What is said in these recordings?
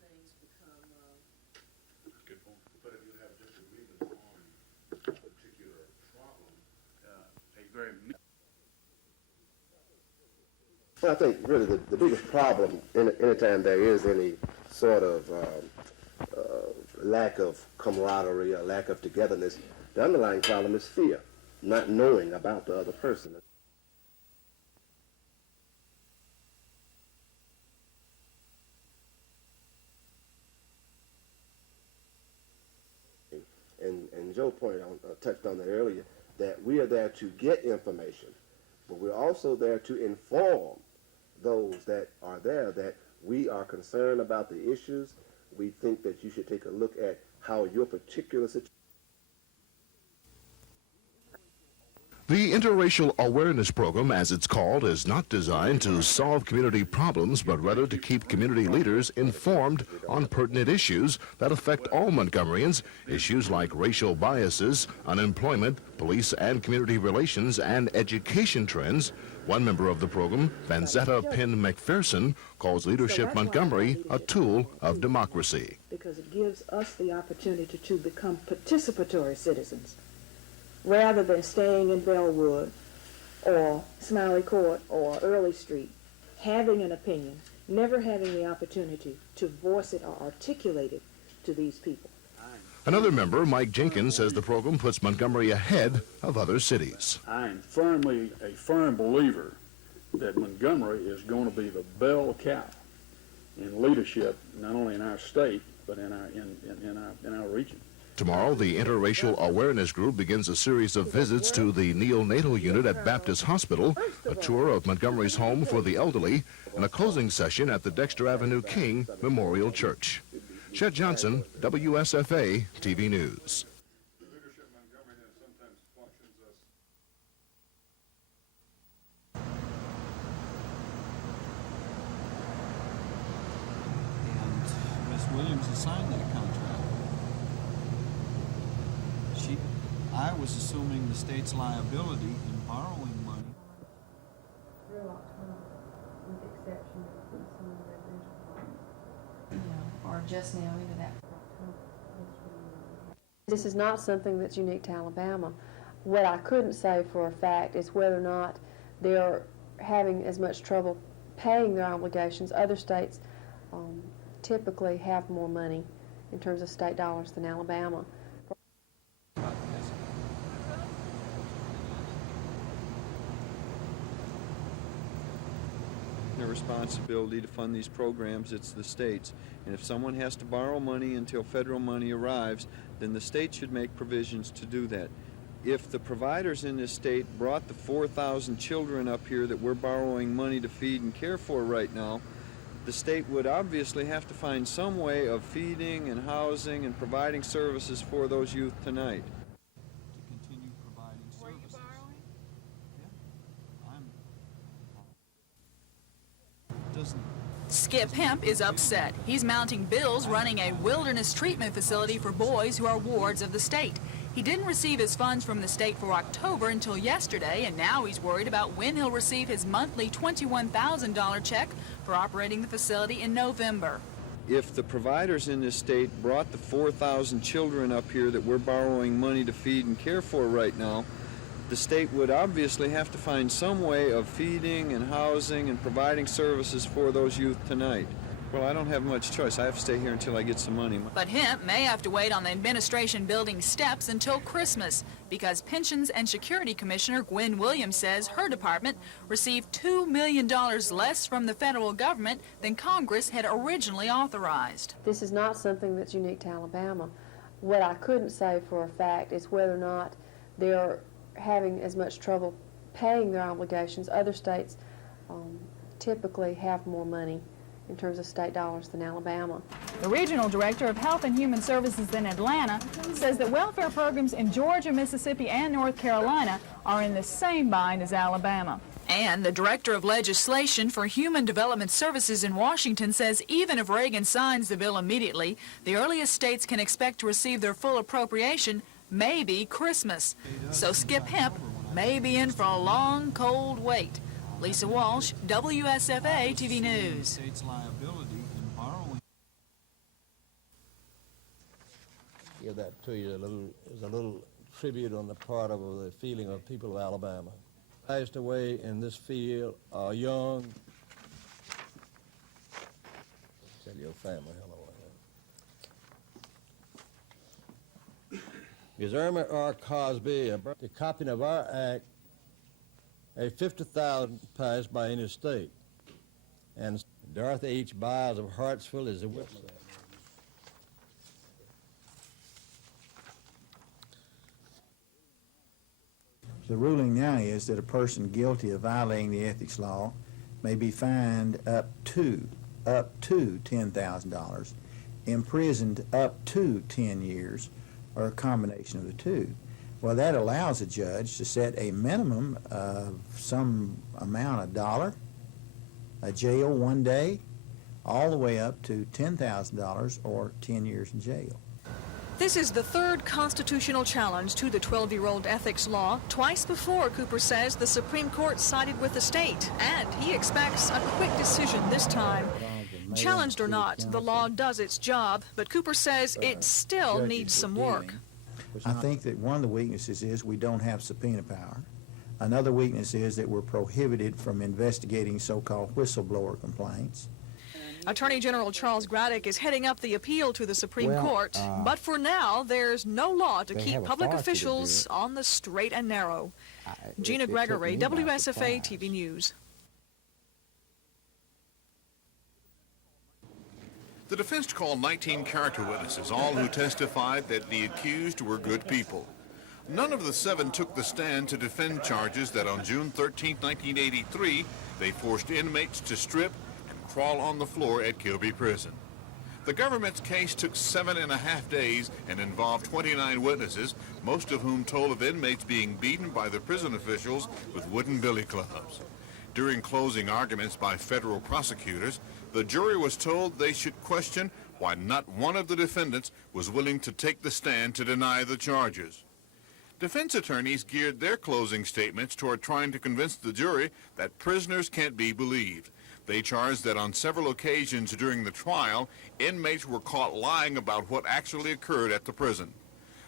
things become... Good point. But if you have disagreements on a particular problem, Well, I think really the biggest problem anytime there is any sort of lack of camaraderie or lack of togetherness, the underlying problem is fear, not knowing about the other person. And Joe touched on that earlier, that we are there to get information, but we're also there to inform those that are there that we are concerned about the issues. We think that you should take a look at how your particular situation. The Interracial Awareness Program, as it's called, is not designed to solve community problems, but rather to keep community leaders informed on pertinent issues that affect all Montgomeryans, issues like racial biases, unemployment, police and community relations, and education trends. One member of the program, Vanzetta Penn McPherson, calls Leadership Montgomery a tool of democracy. Because it gives us the opportunity to become participatory citizens, rather than staying in Bellwood or Smiley Court or Early Street, having an opinion, never having the opportunity to voice it or articulate it to these people. Another member, Mike Jenkins, says the program puts Montgomery ahead of other cities. I am a firm believer that Montgomery is going to be the bell cow in leadership, not only in our state, but in our region. Tomorrow, the Interracial Awareness Group begins a series of visits to the neonatal unit at Baptist Hospital, a tour of Montgomery's home for the elderly, and a closing session at the Dexter Avenue King Memorial Church. Chet Johnson, WSFA TV News. Leadership Montgomery has sometimes functions as And Ms. Williams assigned that contract. I was assuming the state's liability in borrowing money. Throughout time, with the exception of some of the residential or just now into that. This is not something that's unique to Alabama. What I couldn't say for a fact is whether or not they're having as much trouble paying their obligations. Other states typically have more money in terms of state dollars than Alabama. Their responsibility to fund these programs, it's the states. And if someone has to borrow money until federal money arrives, then the state should make provisions to do that. If the providers in this state brought the 4,000 children up here that we're borrowing money to feed and care for right now, the state would obviously have to find some way of feeding and housing and providing services for those youth tonight. To continue providing services. Were you borrowing? Yeah. Doesn't. Skip Hemp is upset. He's mounting bills running a wilderness treatment facility for boys who are wards of the state. He didn't receive his funds from the state for October until yesterday, and now he's worried about when he'll receive his monthly $21,000 check for operating the facility in November. If the providers in this state brought the 4,000 children up here that we're borrowing money to feed and care for right now, the state would obviously have to find some way of feeding and housing and providing services for those youth tonight. Well, I don't have much choice. I have to stay here until I get some money. But Hemp may have to wait on the administration building steps until Christmas because Pensions and Security Commissioner Gwen Williams says her department received $2 million less from the federal government than Congress had originally authorized. This is not something that's unique to Alabama. What I couldn't say for a fact is whether or not they're having as much trouble paying their obligations. Other states typically have more money in terms of state dollars than Alabama. The regional director of Health and Human Services in Atlanta says that welfare programs in Georgia, Mississippi, and North Carolina are in the same bind as Alabama. And the director of legislation for Human Development Services in Washington says even if Reagan signs the bill immediately, the earliest states can expect to receive their full appropriation maybe Christmas. So Skip Hemp may be in for a long, cold wait. Lisa Walsh, WSFA TV News. give that to you as a little tribute on the part of the feeling of people of Alabama. Passed away in this field are young. Tell your family hello. Is Irma R. Cosby a copy of our act, a 50,000 passed by any state, and Dorothy H. Biles of Hartsville is a witness. The ruling now is that a person guilty of violating the ethics law may be fined up to $10,000, imprisoned up to 10 years, or a combination of the two. Well, that allows a judge to set a minimum of some amount, $1, a jail 1 day, all the way up to $10,000 or 10 years in jail. This is the third constitutional challenge to the 12-year-old ethics law. Twice before, Cooper says the Supreme Court sided with the state, and he expects a quick decision this time. Challenged or not, the law does its job, but Cooper says it still needs some work. I think that one of the weaknesses is we don't have subpoena power. Another weakness is that we're prohibited from investigating so-called whistleblower complaints. Attorney General Charles Graddick is heading up the appeal to the Supreme Court, but for now, there's no law to keep public officials on the straight and narrow. Gina Gregory, WSFA TV News. The defense called 19 character witnesses, all who testified that the accused were good people. None of the 7 took the stand to defend charges that on June 13, 1983, they forced inmates to strip and crawl on the floor at Kilby Prison. The government's case took 7.5 days and involved 29 witnesses, most of whom told of inmates being beaten by the prison officials with wooden billy clubs. During closing arguments by federal prosecutors, the jury was told they should question why not one of the defendants was willing to take the stand to deny the charges. Defense attorneys geared their closing statements toward trying to convince the jury that prisoners can't be believed. They charged that on several occasions during the trial, inmates were caught lying about what actually occurred at the prison.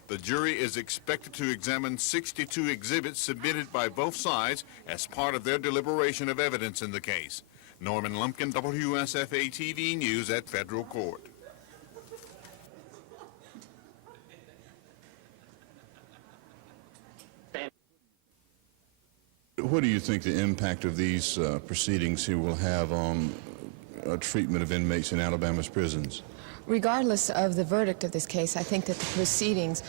The jury is expected to examine 62 exhibits submitted by both sides as part of their deliberation of evidence in the case. Norman Lumpkin, WSFA TV News at Federal Court. What do you think the impact of these proceedings here will have on treatment of inmates in Alabama's prisons? Regardless of the verdict of this case, I think that the proceedings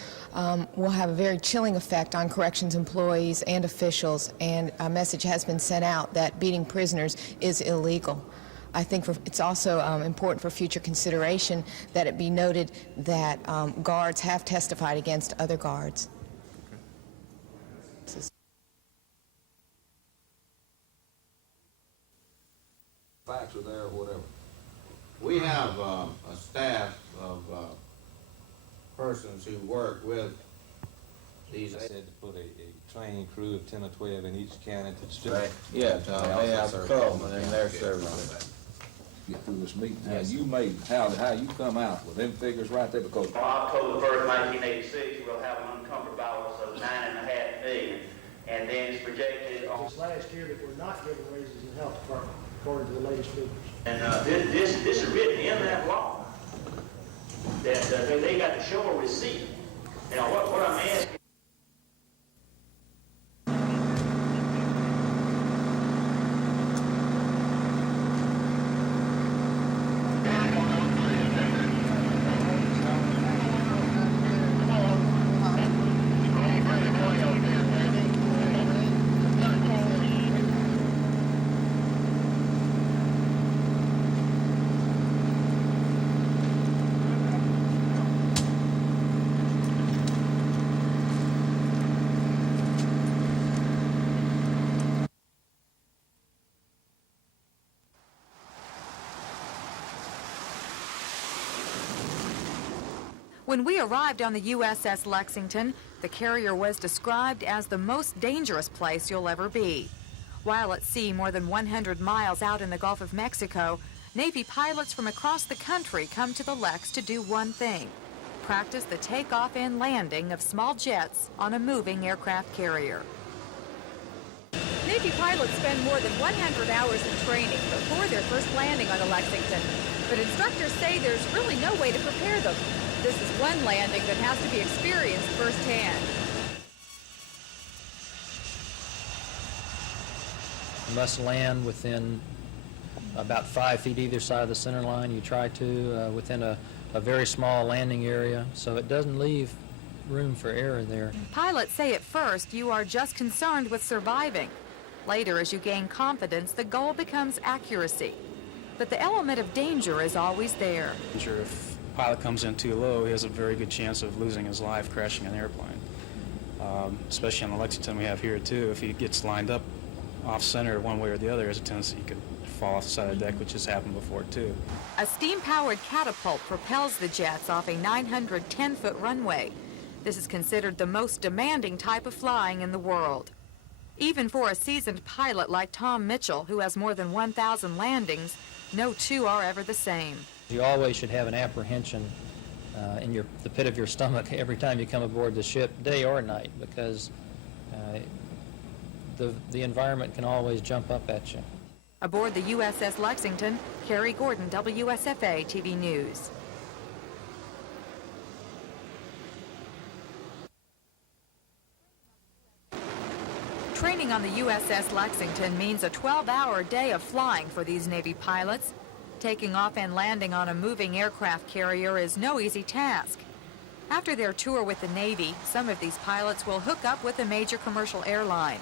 will have a very chilling effect on corrections employees and officials, and a message has been sent out that beating prisoners is illegal. I think it's also important for future consideration that it be noted that guards have testified against other guards. Facts are there or whatever. We have a staff of persons who work with these. I said to put a training crew of 10 or 12 in each county to strip. Right. Yeah, Tom, they have a Coleman in their service. Get through this meeting. Now, you made, how you come out with them figures right there, because on October 1st, 1986, we'll have an unencumbered balance of $9.5 million, and then it's projected on. It's last year that we're not giving raises in the health department, according to the latest figures. And this is written in that law, that they got to show a receipt. Now, what I'm asking. When we arrived on the USS Lexington, the carrier was described as the most dangerous place you'll ever be. While at sea more than 100 miles out in the Gulf of Mexico, Navy pilots from across the country come to the Lex to do one thing: practice the takeoff and landing of small jets on a moving aircraft carrier. Navy pilots spend more than 100 hours in training before their first landing on the Lexington, but instructors say there's really no way to prepare them. This is one landing that has to be experienced firsthand. You must land within about 5 feet either side of the center line. You try to within a very small landing area, so it doesn't leave room for error there. Pilots say at first you are just concerned with surviving. Later, as you gain confidence, the goal becomes accuracy. But the element of danger is always there. If a pilot comes in too low, he has a very good chance of losing his life crashing an airplane. Especially on the Lexington we have here too. If he gets lined up off-center one way or the other, there's a tendency he could fall off the side of the deck, which has happened before too. A steam-powered catapult propels the jets off a 910-foot runway. This is considered the most demanding type of flying in the world. Even for a seasoned pilot like Tom Mitchell, who has more than 1,000 landings, no two are ever the same. You always should have an apprehension in the pit of your stomach every time you come aboard the ship, day or night, because the environment can always jump up at you. Aboard the USS Lexington, Carrie Gordon, WSFA TV News. Training on the USS Lexington means a 12-hour day of flying for these Navy pilots. Taking off and landing on a moving aircraft carrier is no easy task. After their tour with the Navy, some of these pilots will hook up with a major commercial airline.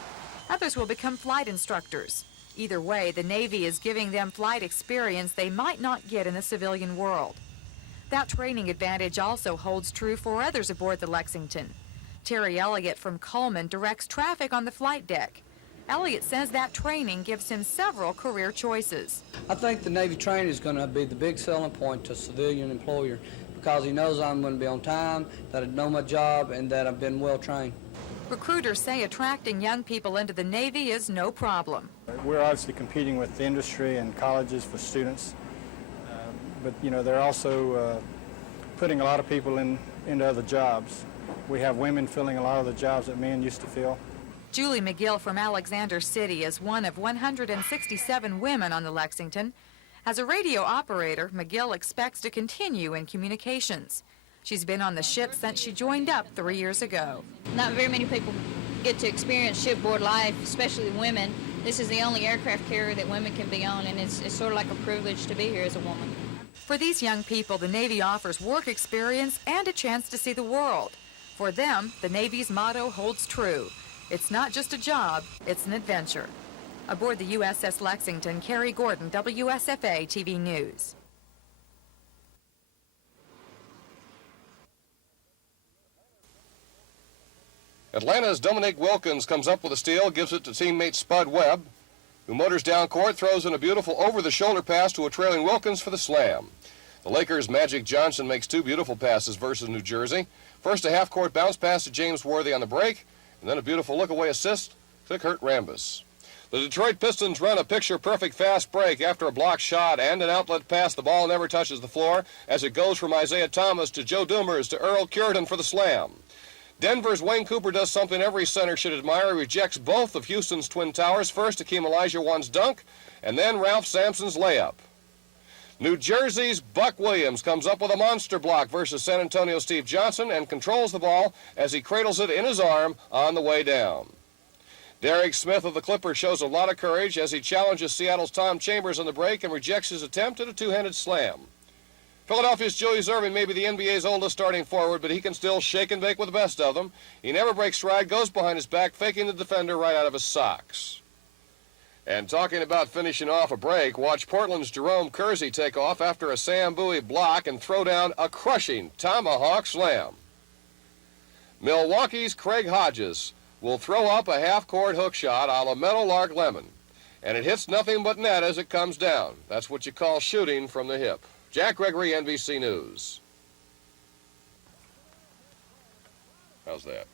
Others will become flight instructors. Either way, the Navy is giving them flight experience they might not get in the civilian world. That training advantage also holds true for others aboard the Lexington. Terry Elliott from Coleman directs traffic on the flight deck. Elliott says that training gives him several career choices. I think the Navy training is going to be the big selling point to a civilian employer because he knows I'm going to be on time, that I know my job, and that I've been well trained. Recruiters say attracting young people into the Navy is no problem. We're obviously competing with the industry and colleges for students, but you know they're also putting a lot of people into other jobs. We have women filling a lot of the jobs that men used to fill. Julie McGill from Alexander City is one of 167 women on the Lexington. As a radio operator, McGill expects to continue in communications. She's been on the ship since she joined up 3 years ago. Not very many people get to experience shipboard life, especially women. This is the only aircraft carrier that women can be on, and it's sort of like a privilege to be here as a woman. For these young people, the Navy offers work experience and a chance to see the world. For them, the Navy's motto holds true. It's not just a job, it's an adventure. Aboard the USS Lexington, Carrie Gordon, WSFA TV News. Atlanta's Dominique Wilkins comes up with a steal, gives it to teammate Spud Webb, who motors down court, throws in a beautiful over-the-shoulder pass to a trailing Wilkins for the slam. The Lakers' Magic Johnson makes two beautiful passes versus New Jersey. First, a half-court bounce pass to James Worthy on the break, and then a beautiful look-away assist to Kurt Rambis. The Detroit Pistons run a picture-perfect fast break after a blocked shot and an outlet pass. The ball never touches the floor as it goes from Isaiah Thomas to Joe Dumers to Earl Cureton for the slam. Denver's Wayne Cooper does something every center should admire. He rejects both of Houston's Twin Towers. First, Hakeem Olajuwon's dunk, and then Ralph Sampson's layup. New Jersey's Buck Williams comes up with a monster block versus San Antonio's Steve Johnson and controls the ball as he cradles it in his arm on the way down. Derek Smith of the Clippers shows a lot of courage as he challenges Seattle's Tom Chambers on the break and rejects his attempt at a two-handed slam. Philadelphia's Julius Erving may be the NBA's oldest starting forward, but he can still shake and bake with the best of them. He never breaks stride, goes behind his back, faking the defender right out of his socks. And talking about finishing off a break, watch Portland's Jerome Kersey take off after a Sam Bowie block and throw down a crushing tomahawk slam. Milwaukee's Craig Hodges will throw up a half-court hook shot a la Meadowlark Lemon, and it hits nothing but net as it comes down. That's what you call shooting from the hip. Jack Gregory, NBC News. How's that?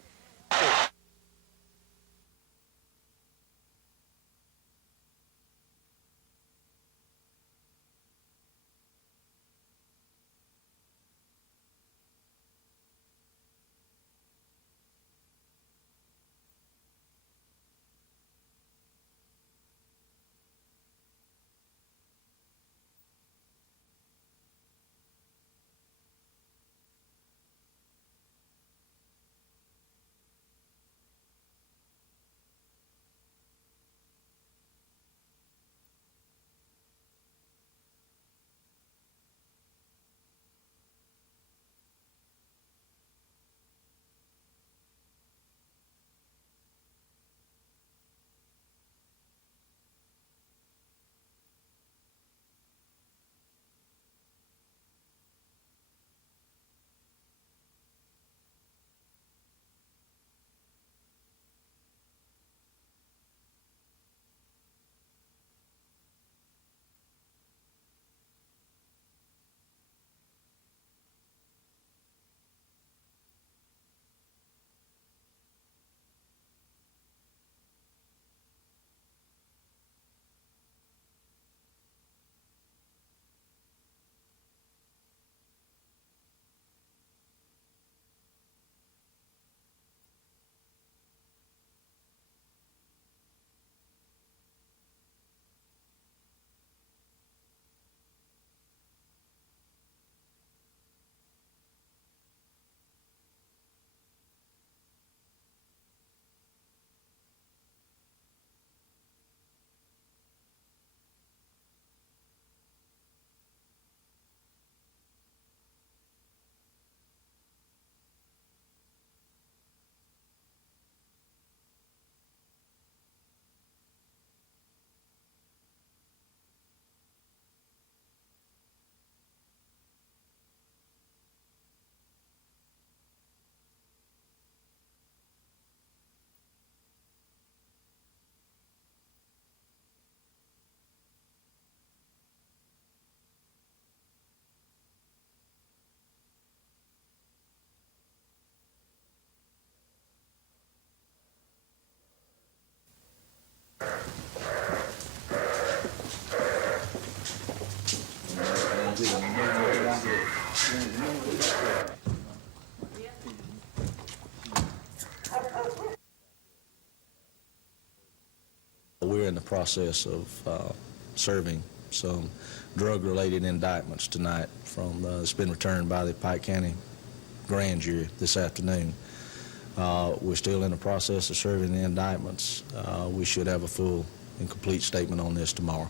in the process of serving some drug-related indictments tonight it's been returned by the Pike County grand jury this afternoon. We're still in the process of serving the indictments. We should have a full and complete statement on this tomorrow.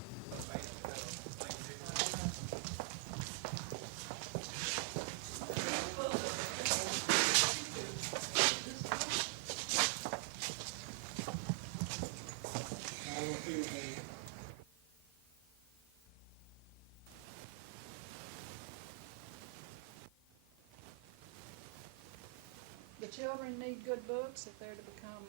The children need good books if they're to become.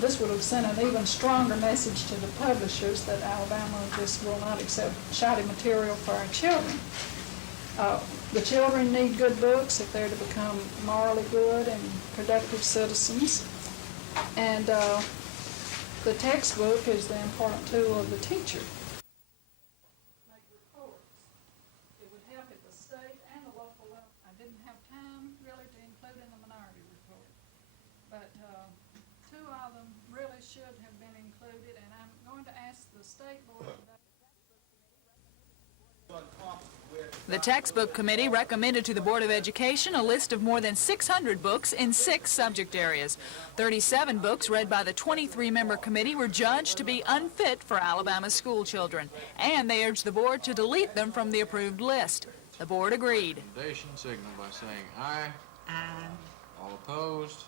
This would have sent an even stronger message to the publishers that Alabama just will not accept shoddy material for our children. The children need good books if they're to become morally good and productive citizens. And the textbook is the important tool of the teacher. Make reports. It would help at the state and the local level. I didn't have time really to include in the minority report, but two of them really should have been included, and I'm going to ask the state board. The textbook committee recommended to the Board of Education a list of more than 600 books in 6 subject areas. 37 books read by the 23-member committee were judged to be unfit for Alabama school children, and they urged the board to delete them from the approved list. The board agreed. Recommendation signal by saying aye. Aye. All opposed?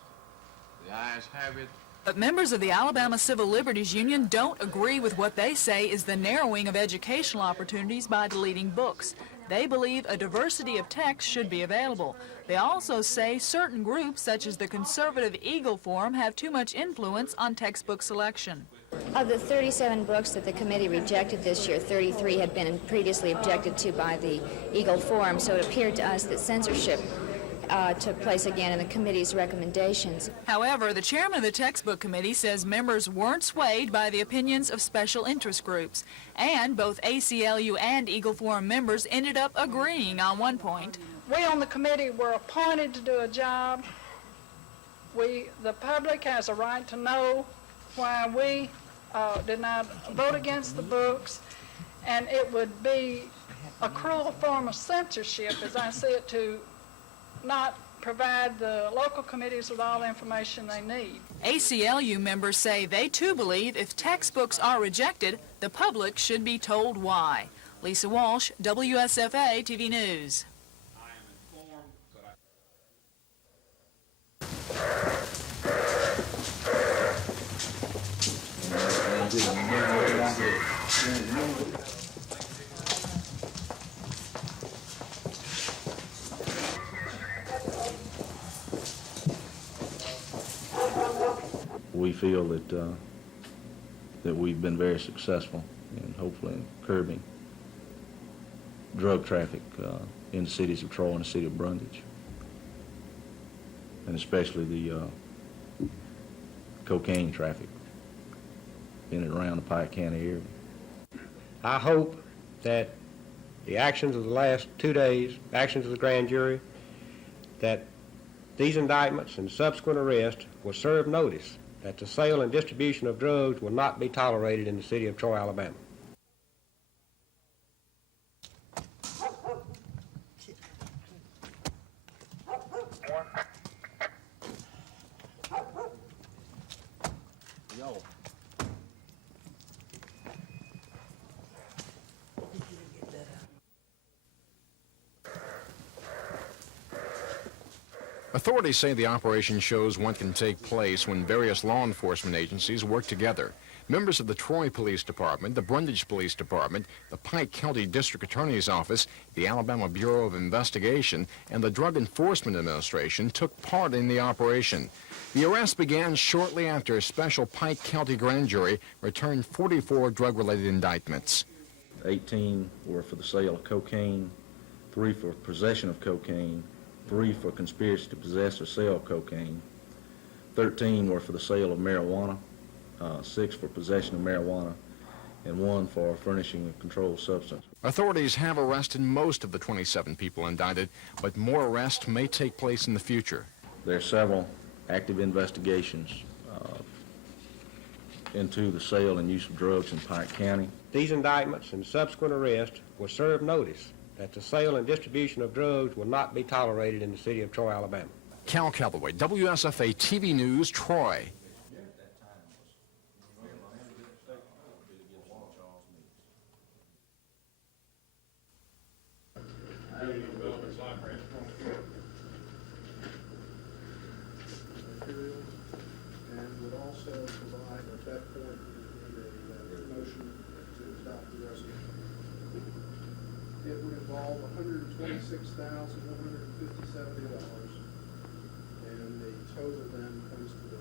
The ayes have it. But members of the Alabama Civil Liberties Union don't agree with what they say is the narrowing of educational opportunities by deleting books. They believe a diversity of texts should be available. They also say certain groups, such as the conservative Eagle Forum, have too much influence on textbook selection. Of the 37 books that the committee rejected this year, 33 had been previously objected to by the Eagle Forum, so it appeared to us that censorship took place again in the committee's recommendations. However, the chairman of the textbook committee says members weren't swayed by the opinions of special interest groups, and both ACLU and Eagle Forum members ended up agreeing on one point. We on the committee were appointed to do a job. The public has a right to know why we did not vote against the books, and it would be a cruel form of censorship, as I see it, to not provide the local committees with all the information they need. ACLU members say they too believe if textbooks are rejected, the public should be told why. Lisa Walsh, WSFA TV News. We feel that we've been very successful in hopefully curbing drug traffic in the cities of Troy and the city of Brundage, and especially the cocaine traffic in and around the Pike County area. I hope that the actions of the last 2 days, actions of the grand jury, that these indictments and subsequent arrest will serve notice that the sale and distribution of drugs will not be tolerated in the city of Troy, Alabama. Authorities say the operation shows what can take place when various law enforcement agencies work together. Members of the Troy Police Department, the Brundage Police Department, the Pike County District Attorney's Office, the Alabama Bureau of Investigation, and the Drug Enforcement Administration took part in the operation. The arrest began shortly after a special Pike County grand jury returned 44 drug-related indictments. 18 were for the sale of cocaine, 3 for possession of cocaine, 3 for conspiracy to possess or sell cocaine, 13 were for the sale of marijuana, 6 for possession of marijuana, and 1 for furnishing a controlled substance. Authorities have arrested most of the 27 people indicted, but more arrests may take place in the future. There are several active investigations into the sale and use of drugs in Pike County. These indictments and subsequent arrest will serve notice that the sale and distribution of drugs will not be tolerated in the city of Troy, Alabama. Cal Calloway, WSFA TV News, Troy. And would also provide at that point a motion to adopt the resolution. It would involve $126,157, and the total then comes to the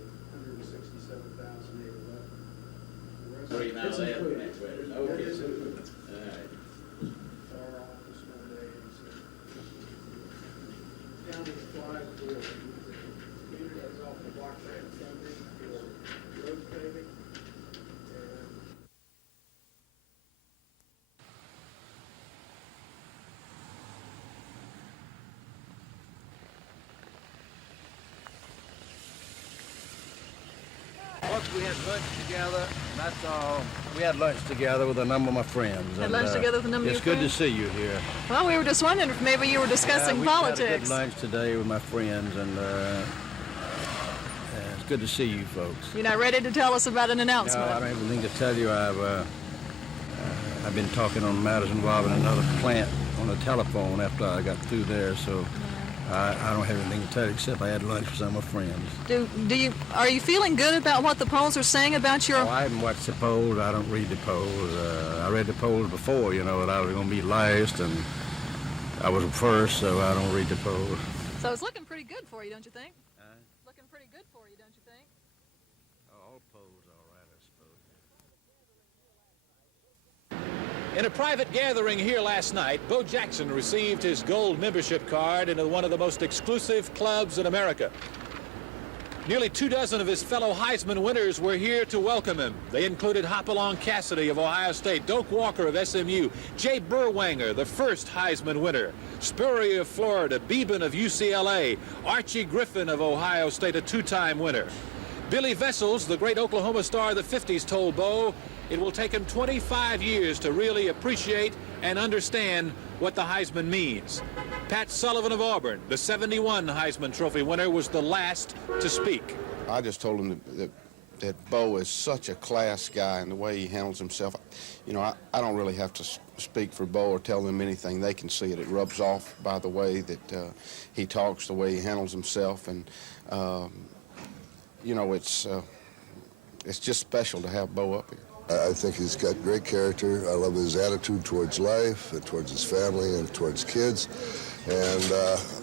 $167,811. The rest it's included. That is included. Our office, 1 day, county applies for community is off the block grant funding for road paving, and Once we had lunch together, and that's all. We had lunch together with a number of my friends. Had lunch together with a number of your It's good to friends? see you here. Well, we were just wondering if maybe you were discussing we politics. had a good lunch today with my friends, and it's good to see you folks. You're not ready to tell us about an No, announcement? I don't have anything to tell you. I've been talking on matters involving another plant on the telephone after I got through there, so I don't have anything to tell you except I had lunch with some of my friends. Are you feeling good about what the polls are saying about your? Oh, I haven't watched the polls. I don't read the polls. I read the polls before, that I was going to be last, and I was first, so I don't read the polls. So it's looking pretty good for you, don't you think? Looking pretty good for you, don't you think? All polls all right, I suppose. In a private gathering here last night, Bo Jackson received his gold membership card into one of the most exclusive clubs in America. Nearly 24 of his fellow Heisman winners were here to welcome him. They included Hopalong Cassidy of Ohio State, Doak Walker of SMU, Jay Burwanger, the first Heisman winner, Spurrier of Florida, Beeben of UCLA, Archie Griffin of Ohio State, a two-time winner. Billy Vessels, the great Oklahoma star of the 50s, told Bo it will take him 25 years to really appreciate and understand what the Heisman means. Pat Sullivan of Auburn, the 71 Heisman Trophy winner, was the last to speak. I just told him that Bo is such a class guy and the way he handles himself. I don't really have to speak for Bo or tell them anything. They can see it. It rubs off by the way that he talks, the way he handles himself, and it's just special to have Bo up here. I think he's got great character. I love his attitude towards life, and towards his family, and towards kids. And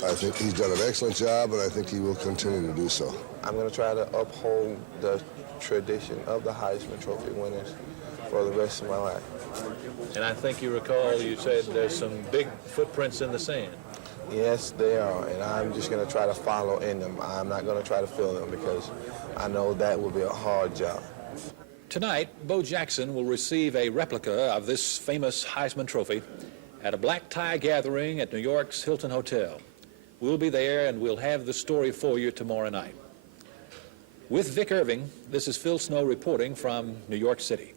I think he's done an excellent job, and I think he will continue to do so. I'm going to try to uphold the tradition of the Heisman Trophy winners for the rest of my life. And I think you recall you said there's some big footprints in the sand. Yes, they are, and I'm just going to try to follow in them. I'm not going to try to fill them because I know that will be a hard job. Tonight, Bo Jackson will receive a replica of this famous Heisman Trophy at a black tie gathering at New York's Hilton Hotel. We'll be there, and we'll have the story for you tomorrow night. With Vic Irving, this is Phil Snow reporting from New York City.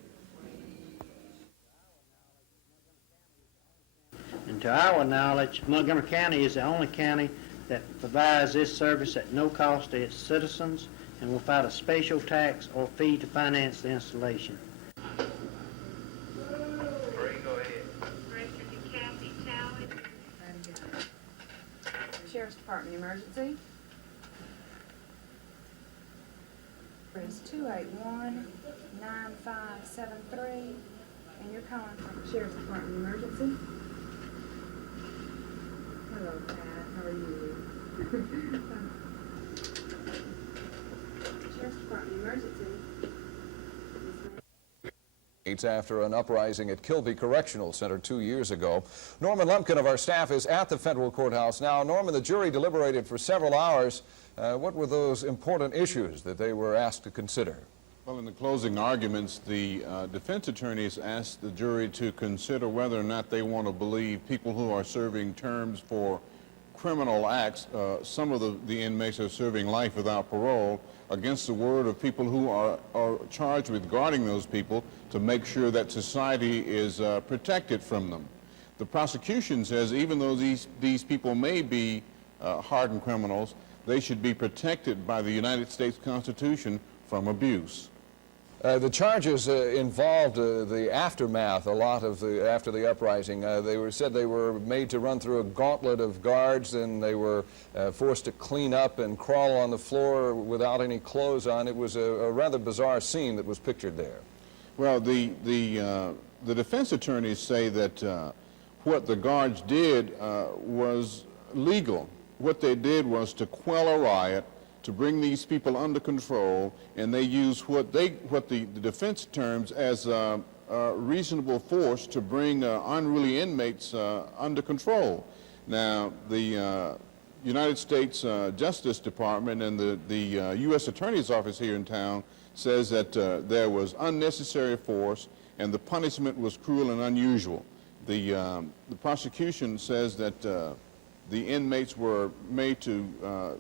And to our knowledge, Montgomery County is the only county that provides this service at no cost to its citizens and without a special tax or fee to finance the installation. Sheriff's Department emergency. Is 281-9573, and you're calling from Sheriff's Department emergency. Hello, Pat. How are you? Sheriff's Department emergency. After an uprising at Kilby Correctional Center 2 years ago. Norman Lumpkin of our staff is at the federal courthouse now. Norman, the jury deliberated for several hours. What were those important issues that they were asked to consider? Well, in the closing arguments, the defense attorneys asked the jury to consider whether or not they want to believe people who are serving terms for criminal acts, some of the inmates are serving life without parole against the word of people who are charged with guarding those people to make sure that society is protected from them. The prosecution says even though these people may be hardened criminals, they should be protected by the United States Constitution from abuse. The charges involved the aftermath a lot of after the uprising. Said they were made to run through a gauntlet of guards, and they were forced to clean up and crawl on the floor without any clothes on. It was a rather bizarre scene that was pictured there. Well, the defense attorneys say that what the guards did was legal. What they did was to quell a riot, to bring these people under control, and they used what the defense terms as reasonable force to bring unruly inmates under control. Now, the United States Justice Department and the U.S. Attorney's Office here in town says that there was unnecessary force and the punishment was cruel and unusual. The prosecution says that the inmates were made to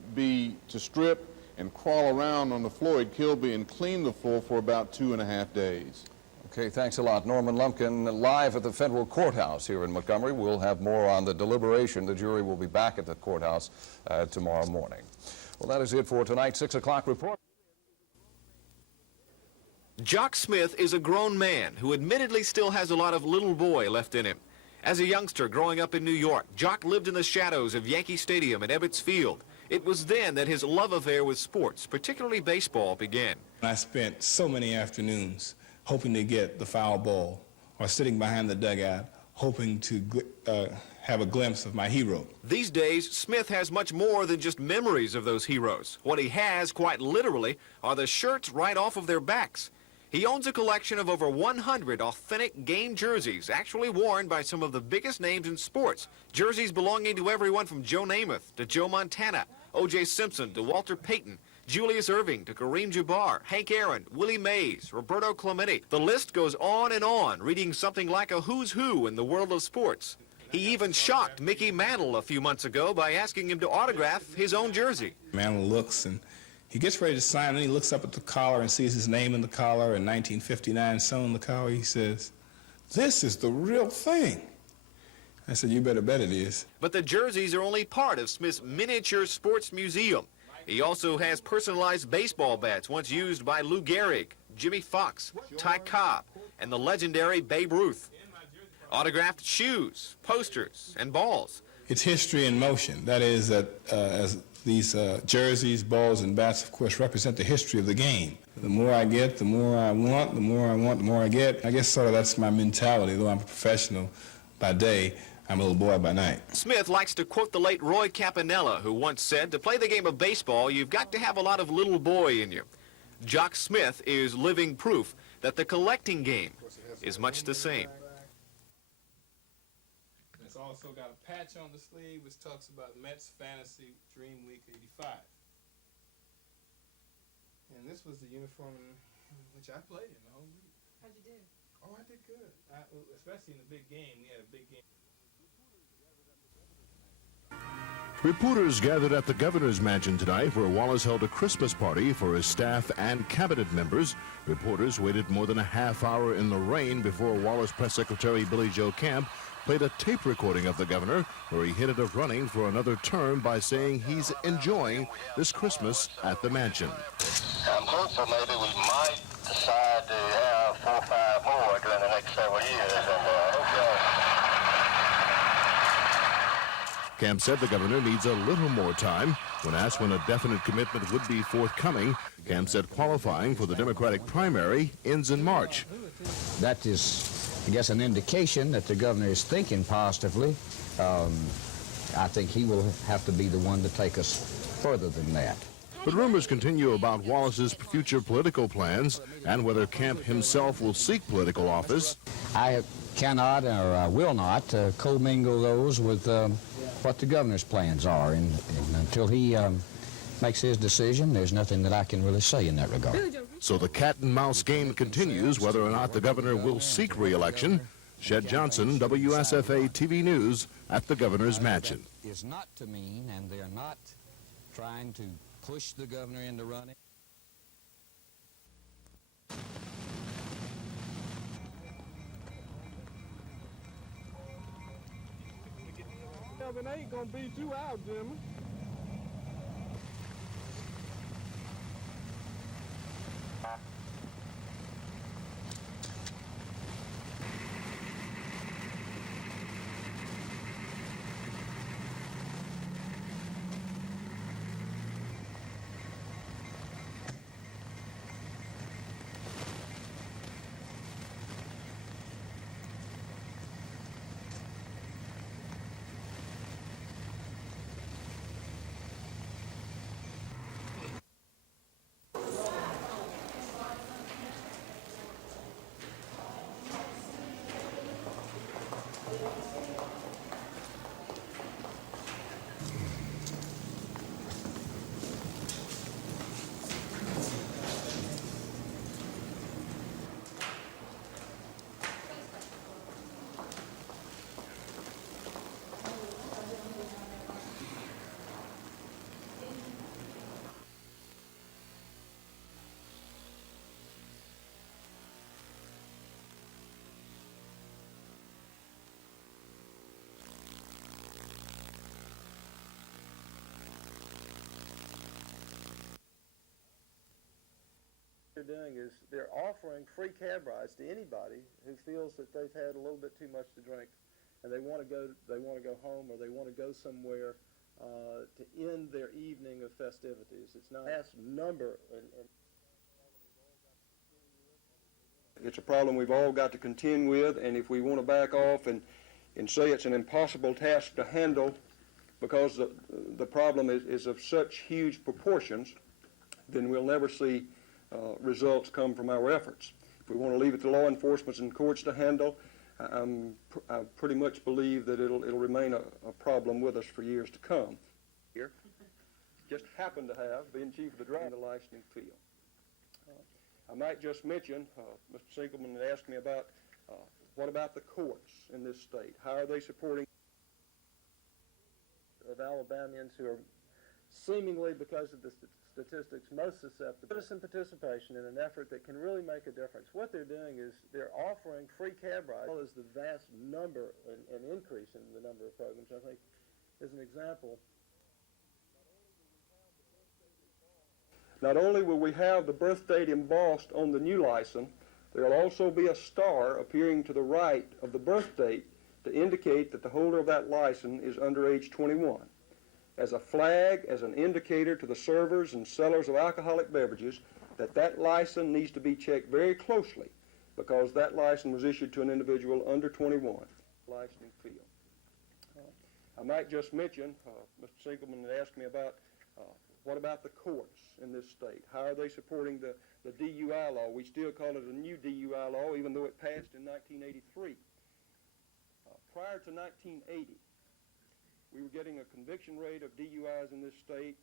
strip and crawl around on the Floyd Kilby and clean the floor for about 2.5 days. Okay, thanks a lot. Norman Lumpkin live at the federal courthouse here in Montgomery. We'll have more on the deliberation. The jury will be back at the courthouse tomorrow morning. Well, that is it for tonight's 6 o'clock report. Jock Smith is a grown man who admittedly still has a lot of little boy left in him. As a youngster growing up in New York, Jock lived in the shadows of Yankee Stadium and Ebbets Field. It was then that his love affair with sports, particularly baseball, began. I spent so many afternoons hoping to get the foul ball or sitting behind the dugout hoping to have a glimpse of my hero. These days, Smith has much more than just memories of those heroes. What he has, quite literally, are the shirts right off of their backs. He owns a collection of over 100 authentic game jerseys, actually worn by some of the biggest names in sports. Jerseys belonging to everyone from Joe Namath to Joe Montana, O.J. Simpson to Walter Payton, Julius Erving to Kareem Jabbar, Hank Aaron, Willie Mays, Roberto Clemente. The list goes on, reading something like a who's who in the world of sports. He even shocked Mickey Mantle a few months ago by asking him to autograph his own jersey. Mantle looks and he gets ready to sign, and he looks up at the collar and sees his name in the collar in 1959 sewn on the collar. He says, "This is the real thing." I said, "You better bet it is." But the jerseys are only part of Smith's miniature sports museum. He also has personalized baseball bats once used by Lou Gehrig, Jimmy Fox, Ty Cobb, and the legendary Babe Ruth. Autographed shoes, posters, and balls. It's history in motion. That is that as these jerseys, balls, and bats, of course, represent the history of the game. The more I get, the more I want, the more I want, the more I get. I guess sort of that's my mentality. Though I'm a professional by day, I'm a little boy by night. Smith likes to quote the late Roy Campanella, who once said, to play the game of baseball, you've got to have a lot of little boy in you. Jock Smith is living proof that the collecting game is much the same. It's also got a patch on the sleeve which talks about Mets Fantasy Dream Week 85. And this was the uniform which I played in the whole week. How'd you do? Oh, I did good. Especially in the big game. We had a big game. Reporters gathered at the governor's mansion tonight where Wallace held a Christmas party for his staff and cabinet members. Reporters waited more than a half hour in the rain before Wallace Press Secretary Billy Joe Camp played a tape recording of the governor where he hinted of running for another term by saying he's enjoying this Christmas at the mansion. I'm hopeful maybe we might decide to have 4 or 5 more during the next several years, and I hope y'all... Camp said the governor needs a little more time. When asked when a definite commitment would be forthcoming, Camp said qualifying for the Democratic primary ends in March. That is, I guess, an indication that the governor is thinking positively. I think he will have to be the one to take us further than that. But rumors continue about Wallace's future political plans and whether Camp himself will seek political office. I cannot or will not commingle those with what the governor's plans are, and until he makes his decision, there's nothing that I can really say in that regard. So the cat and mouse game continues whether or not the governor will seek re-election. Shed Johnson, WSFA TV News, at the governor's mansion. is not to mean, and they're not trying to push the governor into running. They ain't gonna beat you out, Jimmy. They're doing is they're offering free cab rides to anybody who feels that they've had a little bit too much to drink, and they want to go home, or they want to go somewhere to end their evening of festivities. It's not a vast number. It's a problem we've all got to contend with, and if we want to back off and say it's an impossible task to handle because the problem is of such huge proportions, then we'll never see results come from our efforts. If we want to leave it to law enforcement and courts to handle, I pretty much believe that it'll remain a problem with us for years to come. Here, just happened to have been chief of the driving the licensing field. I might just mention, Mr. Sinkelman had asked me about what about the courts in this state? How are they supporting Of Alabamians who are seemingly, because of the statistics, most susceptible. Citizen participation in an effort that can really make a difference. What they're doing is they're offering free cab rides, as well as the vast number and increase in the number of programs, I think, is an example. Not only will we have the birth date embossed on the new license, there will also be a star appearing to the right of the birth date to indicate that the holder of that license is under age 21. As a flag, as an indicator to the servers and sellers of alcoholic beverages that license needs to be checked very closely, because that license was issued to an individual under 21. Licensing field. I might just mention, Mr. Sinkelman had asked me about what about the courts in this state? How are they supporting the DUI law? We still call it a new DUI law, even though it passed in 1983. Prior to 1980, we were getting a conviction rate of DUIs in this state.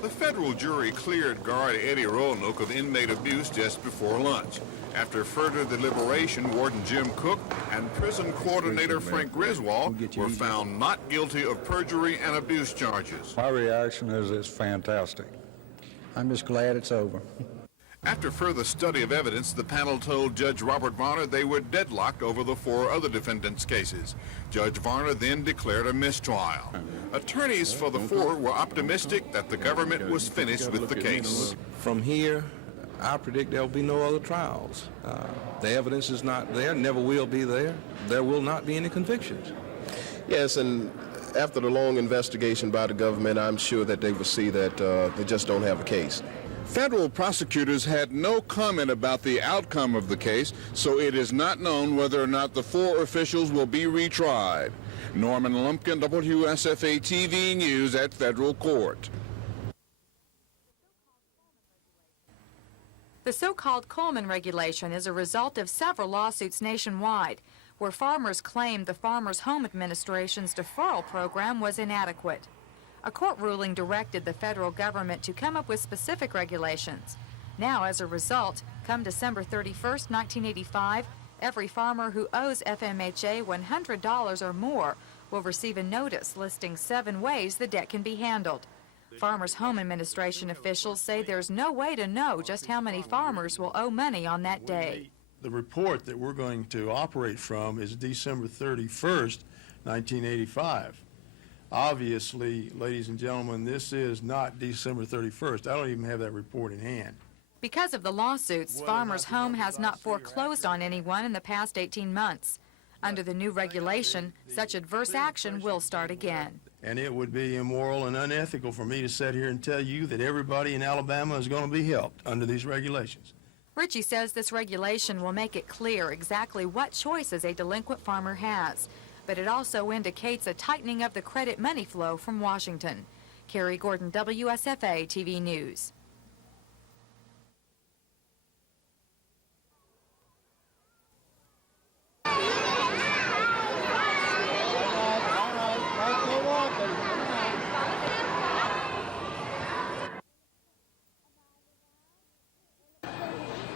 The federal jury cleared guard Eddie Roanoke of inmate abuse just before lunch. After further deliberation, Warden Jim Cook and prison coordinator Frank Griswold were found not guilty of perjury and abuse charges. My reaction is it's fantastic. I'm just glad it's over. After further study of evidence, the panel told Judge Robert Varner they were deadlocked over the 4 other defendants' cases. Judge Varner then declared a mistrial. Attorneys for the 4 were optimistic that the government was finished with the case. From here, I predict there will be no other trials. The evidence is not there, never will be there. There will not be any convictions. Yes, and After the long investigation by the government, I'm sure that they will see that they just don't have a case. Federal prosecutors had no comment about the outcome of the case, so it is not known whether or not the 4 officials will be retried. Norman Lumpkin, WSFA TV News at Federal Court. The so-called Coleman regulation is a result of several lawsuits nationwide, where farmers claimed the Farmers Home Administration's deferral program was inadequate. A court ruling directed the federal government to come up with specific regulations. Now, as a result, come December 31st, 1985, every farmer who owes FMHA $100 or more will receive a notice listing 7 ways the debt can be handled. Farmers Home Administration officials say there's no way to know just how many farmers will owe money on that day. The report that we're going to operate from is December 31st, 1985. Obviously, ladies and gentlemen, this is not December 31st. I don't even have that report in hand. Because of the lawsuits, Farmers Home has not foreclosed on anyone in the past 18 months. Under the new regulation, such adverse action will start again. And it would be immoral and unethical for me to sit here and tell you that everybody in Alabama is going to be helped under these regulations. Ritchie says this regulation will make it clear exactly what choices a delinquent farmer has, but it also indicates a tightening of the credit money flow from Washington. Carrie Gordon, WSFA TV News.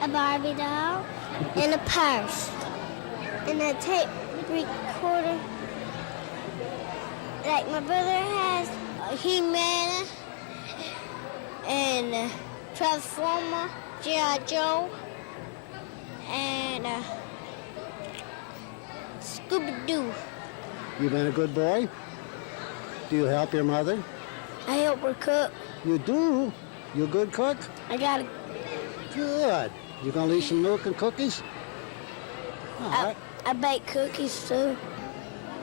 A Barbie doll and a purse and a tape recorder like my brother has, a He-Man and a Transformer, G.I. Joe, and Scooby-Doo. You been a good boy? Do you help your mother? I help her cook. You do? You a good cook? I got a... Good. You gonna leave some milk and cookies? All right. I bake cookies too.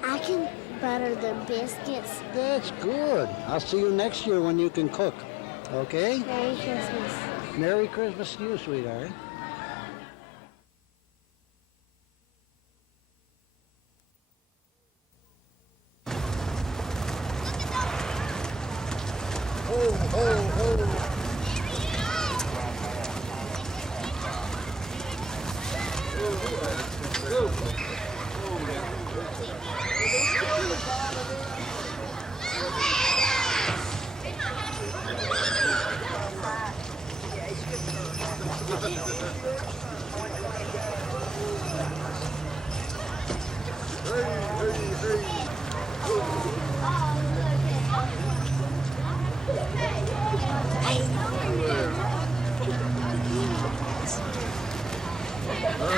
I can butter the biscuits. That's good. I'll see you next year when you can cook. Okay? Merry Christmas. Merry Christmas to you, sweetheart.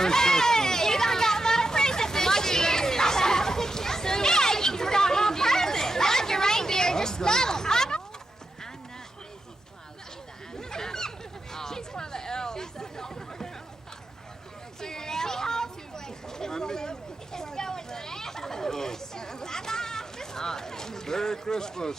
Hey, you done got my present this year. Yeah, you got my present. Like your reindeer, just love them. I'm not Lizzie's close either. She's one of the elves. Merry Christmas.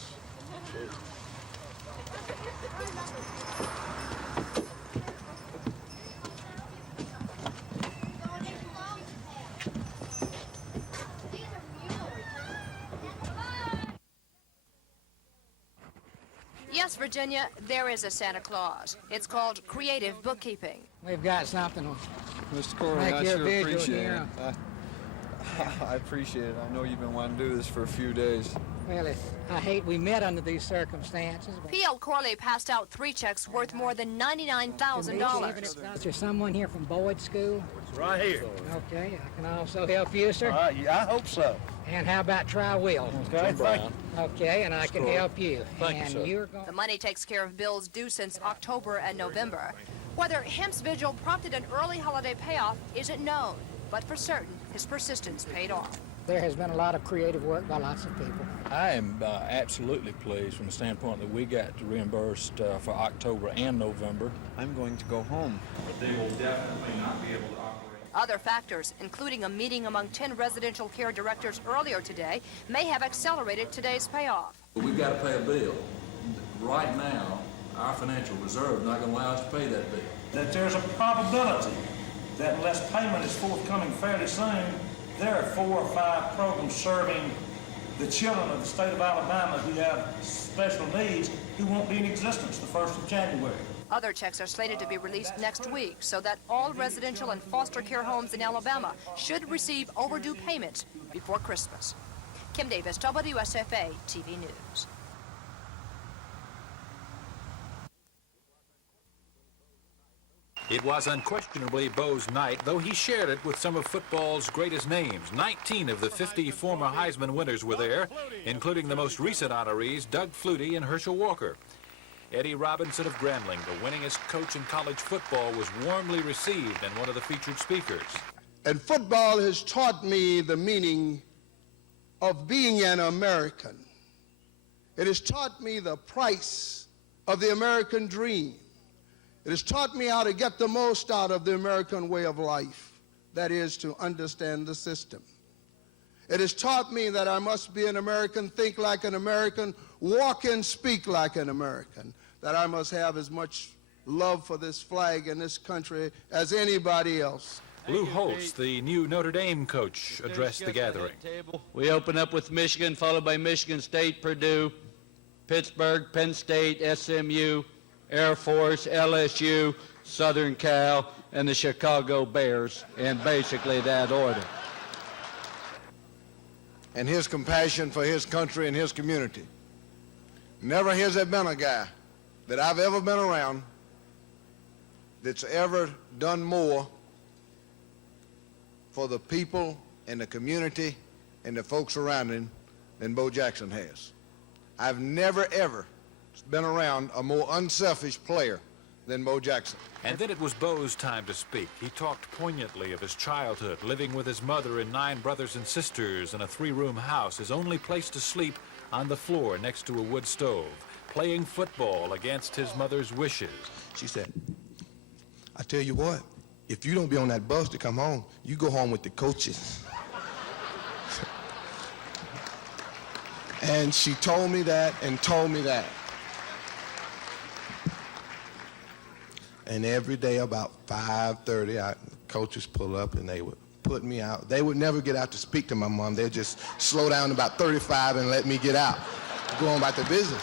Yes, Virginia, there is a Santa Claus. It's called creative bookkeeping. We've got something. Mr. Corey, Make I your sure visual appreciate here. it. I appreciate it. I know you've been wanting to do this for a few days. Well, I hate we met under these circumstances. P.L. Corley passed out 3 checks worth more than $99,000. Is there someone here from Boyd School? Right here. Okay, I can also help you, sir. Yeah, I hope so. And how about Tri-Wheel? Okay, thank you. Okay, and I can help you. Thank you, sir. You're going... The money takes care of bills due since October and November. Whether Hemp's vigil prompted an early holiday payoff isn't known, but for certain, his persistence paid off. There has been a lot of creative work by lots of people. I am absolutely pleased from the standpoint that we got reimbursed for October and November. I'm going to go home. But they will definitely not be able to operate. Other factors, including a meeting among 10 residential care directors earlier today, may have accelerated today's payoff. We've got to pay a bill. Right now, our financial reserve is not going to allow us to pay that bill. That there's a probability that unless payment is forthcoming fairly soon, there are 4 or 5 programs serving the children of the state of Alabama who have special needs who won't be in existence the 1st of January. Other checks are slated to be released next week so that all residential and foster care homes in Alabama should receive overdue payments before Christmas. Kim Davis, WSFA TV News. It was unquestionably Bo's night, though he shared it with some of football's greatest names. 19 of the 50 former Heisman winners were there, including the most recent honorees, Doug Flutie and Herschel Walker. Eddie Robinson of Grambling, the winningest coach in college football, was warmly received and one of the featured speakers. And football has taught me the meaning of being an American. It has taught me the price of the American dream. It has taught me how to get the most out of the American way of life, that is, to understand the system. It has taught me that I must be an American, think like an American, walk and speak like an American, that I must have as much love for this flag and this country as anybody else. Lou Holtz, the new Notre Dame coach, addressed the gathering. We open up with Michigan, followed by Michigan State, Purdue, Pittsburgh, Penn State, SMU, Air Force, LSU, Southern Cal, and the Chicago Bears, in basically that order. And his compassion for his country and his community. Never has there been a guy that I've ever been around that's ever done more for the people and the community and the folks around him than Bo Jackson has. I've never, ever been around a more unselfish player than Bo Jackson. And then it was Bo's time to speak. He talked poignantly of his childhood, living with his mother and 9 brothers and sisters in a 3-room house, his only place to sleep on the floor next to a wood stove, playing football against his mother's wishes. She said, I tell you what, if you don't be on that bus to come home, you go home with the coaches. And she told me that and told me that. And every day about 5:30, coaches pull up and they would put me out. They would never get out to speak to my mom. They'd just slow down about 35 and let me get out, go on about their business.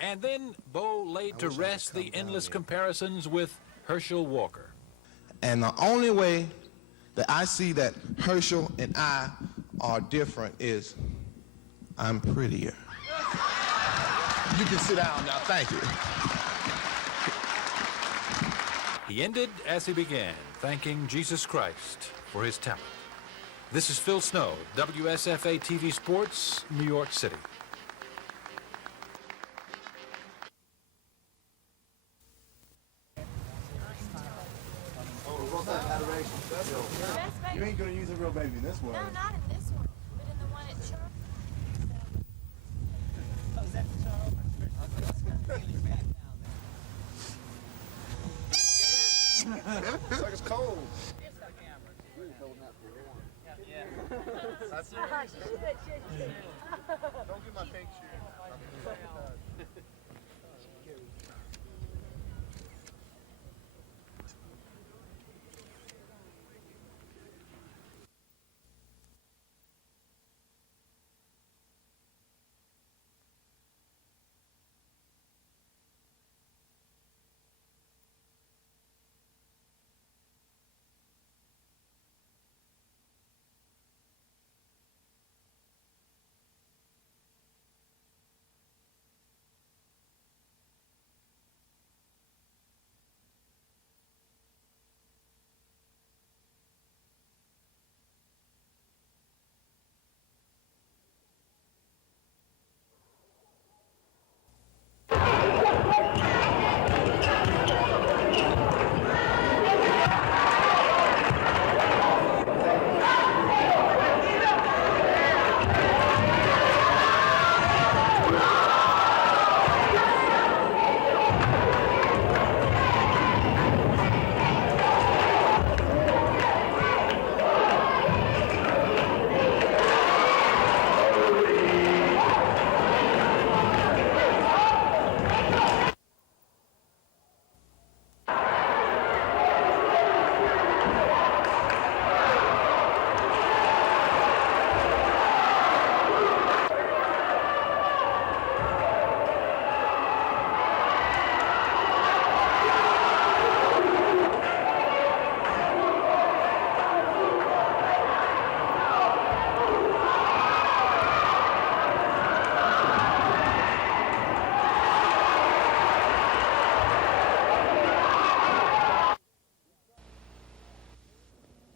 And then Bo laid to rest the endless comparisons with Herschel Walker. And the only way that I see that Herschel and I are different is I'm prettier. You can sit down now, thank you. He ended as he began, thanking Jesus Christ for his talent. This is Phil Snow, WSFA TV Sports, New York City. You ain't gonna use a real baby in this one. No, not in this one, but in the one at church. Oh, is that the child? It's like it's cold. Don't get my pink shoe.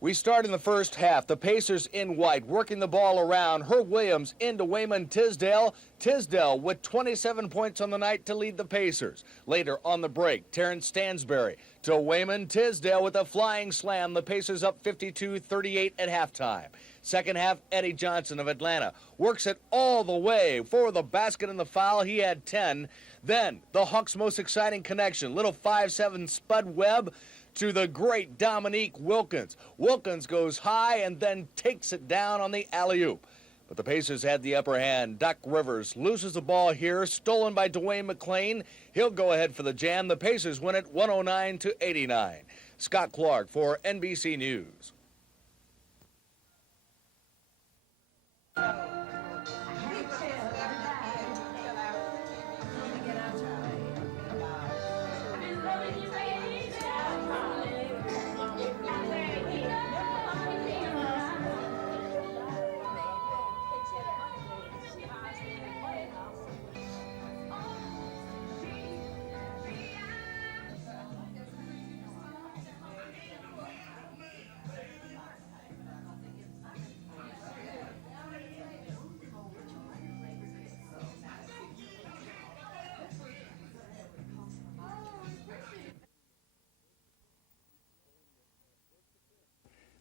We start in the first half. The Pacers in white, working the ball around. Herb Williams into Wayman Tisdale. Tisdale with 27 points on the night to lead the Pacers. Later on the break, Terrence Stansberry to Wayman Tisdale with a flying slam. The Pacers up 52-38 at halftime. Second half, Eddie Johnson of Atlanta works it all the way for the basket and the foul. He had 10. Then the Hawks' most exciting connection, little 5'7" Spud Webb to the great Dominique Wilkins. Wilkins goes high and then takes it down on the alley-oop. But the Pacers had the upper hand. Doc Rivers loses the ball here, stolen by Dwayne McClain. He'll go ahead for the jam. The Pacers win it 109-89. Scott Clark for NBC News.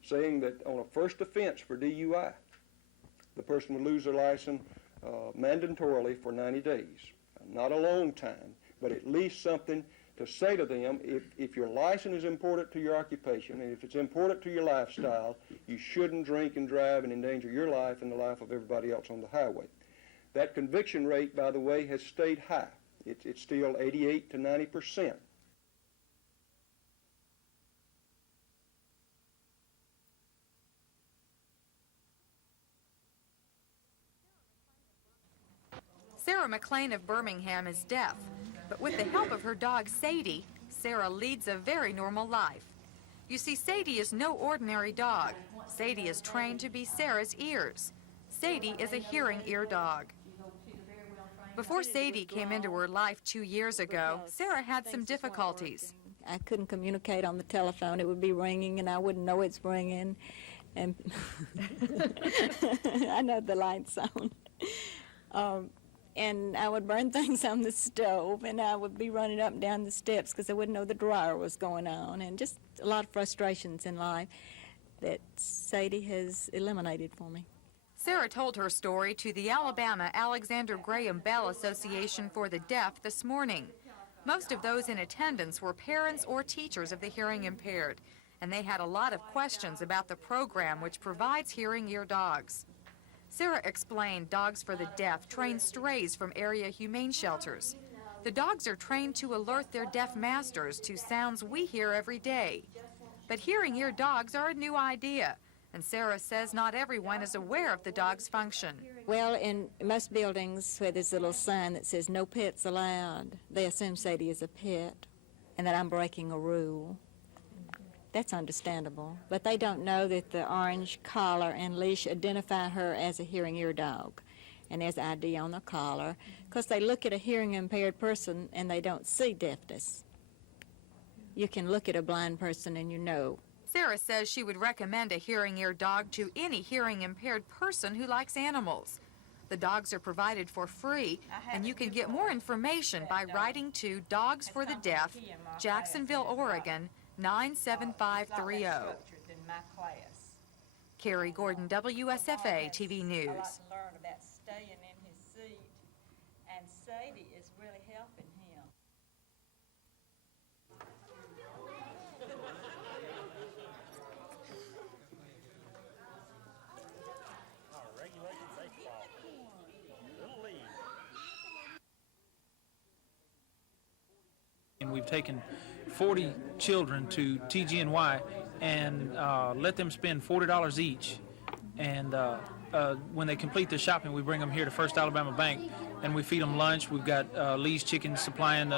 saying that on a first offense for DUI, the person would lose their license mandatorily for 90 days. Not a long time, but at least something to say to them, if your license is important to your occupation and if it's important to your lifestyle, you shouldn't drink and drive and endanger your life and the life of everybody else on the highway. That conviction rate, by the way, has stayed high. It's still 88 to 90%. Sarah McLean of Birmingham is deaf, but with the help of her dog Sadie, Sarah leads a very normal life. You see, Sadie is no ordinary dog. Sadie is trained to be Sarah's ears. Sadie is a hearing ear dog. Before Sadie came into her life 2 years ago, Sarah had some difficulties. I couldn't communicate on the telephone. It would be ringing and I wouldn't know it's ringing. And I know the light's on. And I would burn things on the stove, and I would be running up and down the steps because I wouldn't know the dryer was going on, and just a lot of frustrations in life that Sadie has eliminated for me. Sarah told her story to the Alabama Alexander Graham Bell Association for the Deaf this morning. Most of those in attendance were parents or teachers of the hearing impaired, and they had a lot of questions about the program which provides hearing ear dogs. Sarah explained Dogs for the Deaf train strays from area humane shelters. The dogs are trained to alert their deaf masters to sounds we hear every day. But hearing ear dogs are a new idea, and Sarah says not everyone is aware of the dog's function. Well, in most buildings where there's a little sign that says no pets allowed, they assume Sadie is a pet and that I'm breaking a rule. That's understandable, but they don't know that the orange collar and leash identify her as a hearing ear dog, and there's ID on the collar, because they look at a hearing impaired person and they don't see deafness. You can look at a blind person and you know. Sarah says she would recommend a hearing ear dog to any hearing impaired person who likes animals. The dogs are provided for free, and you can get more information by writing to Dogs for the Deaf, Jacksonville, Oregon, 97530. Carrie Gordon, WSFA TV News. Learn about staying in his seat, and Sadie is really helping him. And we've taken 40 children to TGNY and let them spend $40 each. And when they complete their shopping, we bring them here to First Alabama Bank and we feed them lunch. We've got Lee's Chicken supplying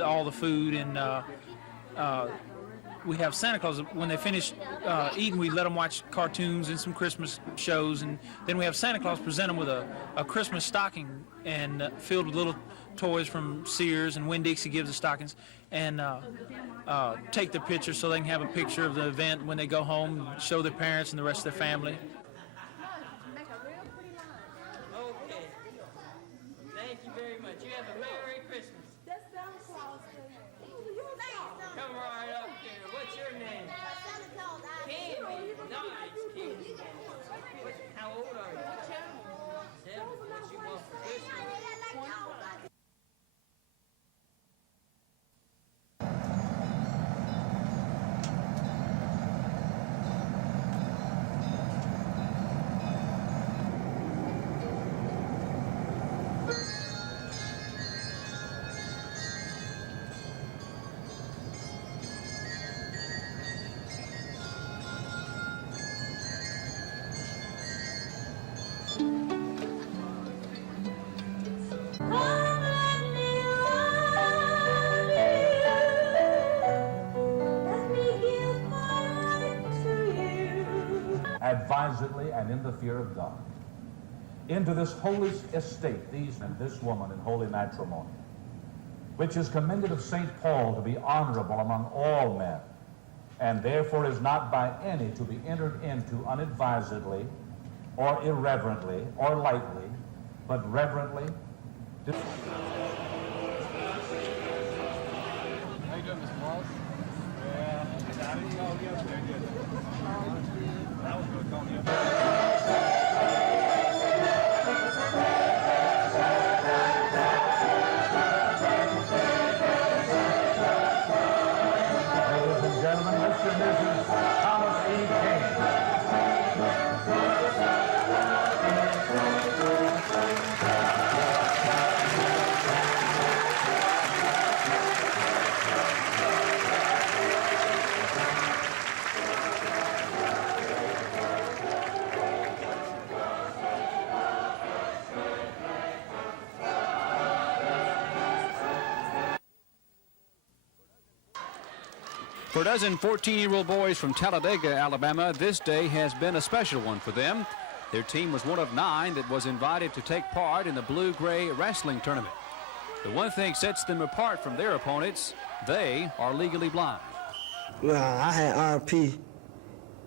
all the food, and we have Santa Claus. When they finish eating, we let them watch cartoons and some Christmas shows, and then we have Santa Claus present them with a Christmas stocking and filled with little toys from Sears, and Winn-Dixie gives the stockings, and take the picture so they can have a picture of the event when they go home, show their parents and the rest of their family. Okay. Thank you very much. You have a Merry Christmas. Come right up here. What's your name? Candy. Nice, Candy. How old are you? 7. What you want for Christmas? Advisedly and in the fear of God. Into this holy estate, these and this woman in holy matrimony, which is commended of St. Paul to be honorable among all men, and therefore is not by any to be entered into unadvisedly, or irreverently, or lightly, but reverently. How you doing, Mr. Wallace? Yeah, I didn't know yesterday, did I was going to call you. Ladies and gentlemen, Mr. and Mrs. Thomas E. King. For a dozen 14-year-old boys from Talladega, Alabama, this day has been a special one for them. Their team was one of 9 that was invited to take part in the blue-gray wrestling tournament. The one thing sets them apart from their opponents, they are legally blind. Well, I had RP,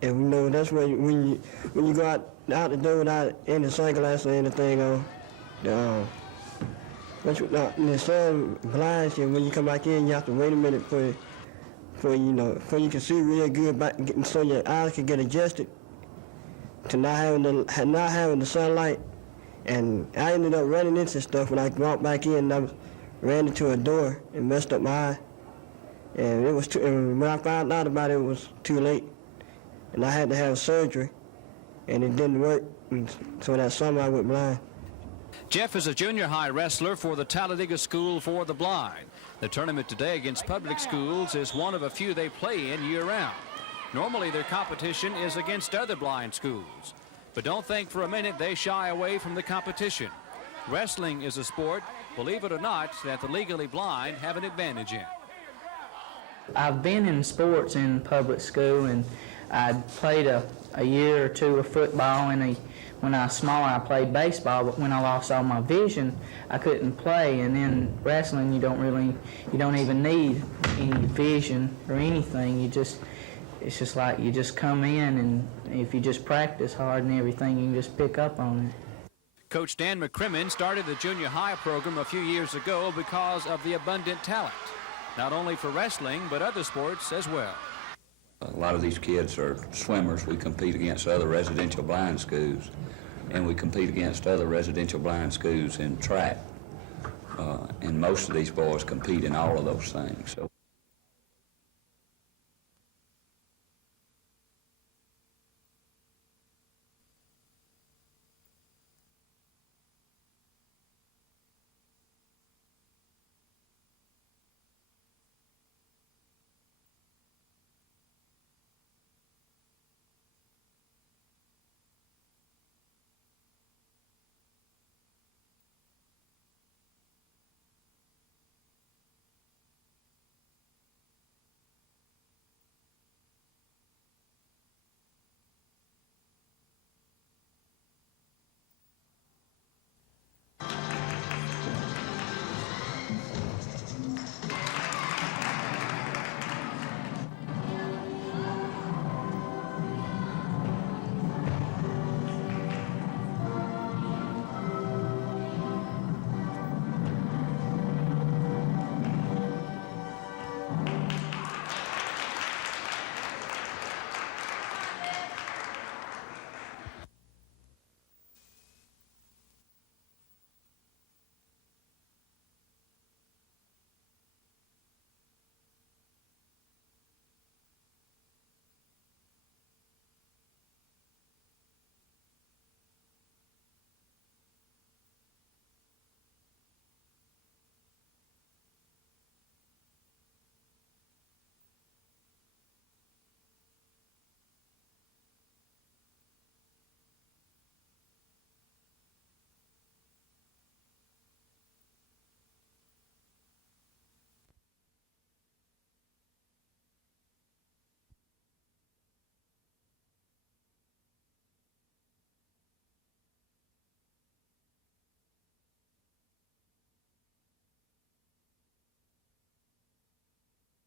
and you know that's where when you go out the door without any sunglasses or anything on, the sun blinds you. When you come back in, you have to wait a minute for you can see real good, so your eyes can get adjusted to not having the sunlight. And I ended up running into stuff when I walked back in. I ran into a door and messed up my eye. And and when I found out about it, it was too late. And I had to have surgery, and it didn't work. And so that summer I went blind. Jeff is a junior high wrestler for the Talladega School for the Blind. The tournament today against public schools is one of a few they play in year-round. Normally their competition is against other blind schools. But don't think for a minute they shy away from the competition. Wrestling is a sport, believe it or not, that the legally blind have an advantage in. I've been in sports in public school, and I played a year or two of football, and when I was smaller I played baseball, but when I lost all my vision I couldn't play. And then wrestling, you don't even need any vision or anything. It's just like you just come in, and if you just practice hard and everything, you can just pick up on it. Coach Dan McCrimmon started the junior high program a few years ago because of the abundant talent, not only for wrestling but other sports as well. A lot of these kids are swimmers. We compete against other residential blind schools, and we compete against other residential blind schools in track. And most of these boys compete in all of those things. So